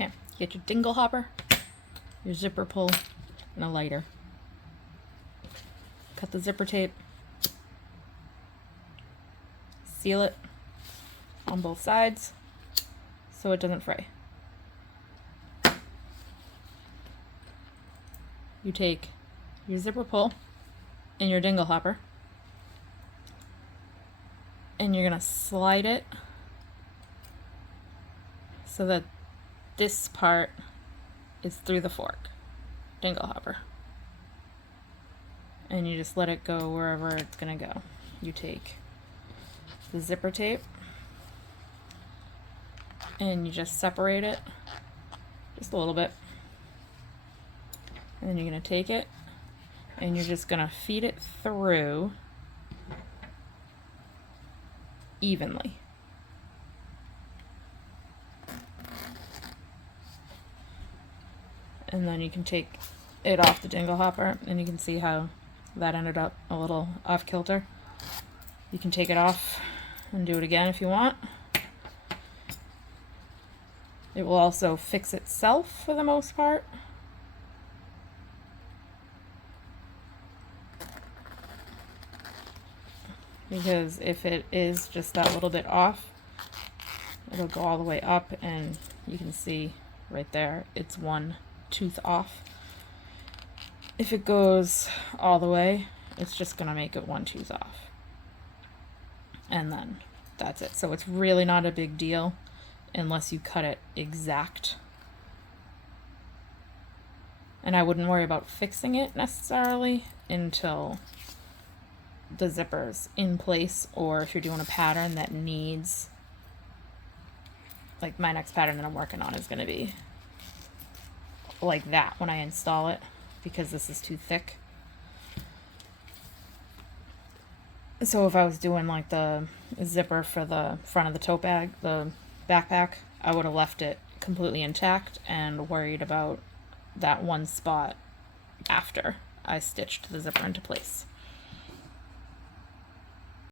Okay, get your dingle hopper, your zipper pull, and a lighter. Cut the zipper tape, seal it on both sides so it doesn't fray. You take your zipper pull and your dingle hopper, and you're gonna slide it so that this part is through the fork, dingle hopper. And you just let it go wherever it's gonna go. You take the zipper tape and you just separate it just a little bit. And then you're gonna take it and you're just gonna feed it through evenly. And then you can take it off the dingle hopper, and you can see how that ended up a little off kilter. You can take it off and do it again if you want. It will also fix itself for the most part. Because if it is just that little bit off, it'll go all the way up, and you can see right there, it's one tooth off. If it goes all the way, it's just gonna make it one tooth off. And then that's it. So it's really not a big deal unless you cut it exact. And I wouldn't worry about fixing it necessarily until the zipper's in place, or if you're doing a pattern that needs, like my next pattern that I'm working on is going to be like that when I install it, because this is too thick. So if I was doing like the zipper for the front of the tote bag, the backpack, I would have left it completely intact and worried about that one spot after I stitched the zipper into place.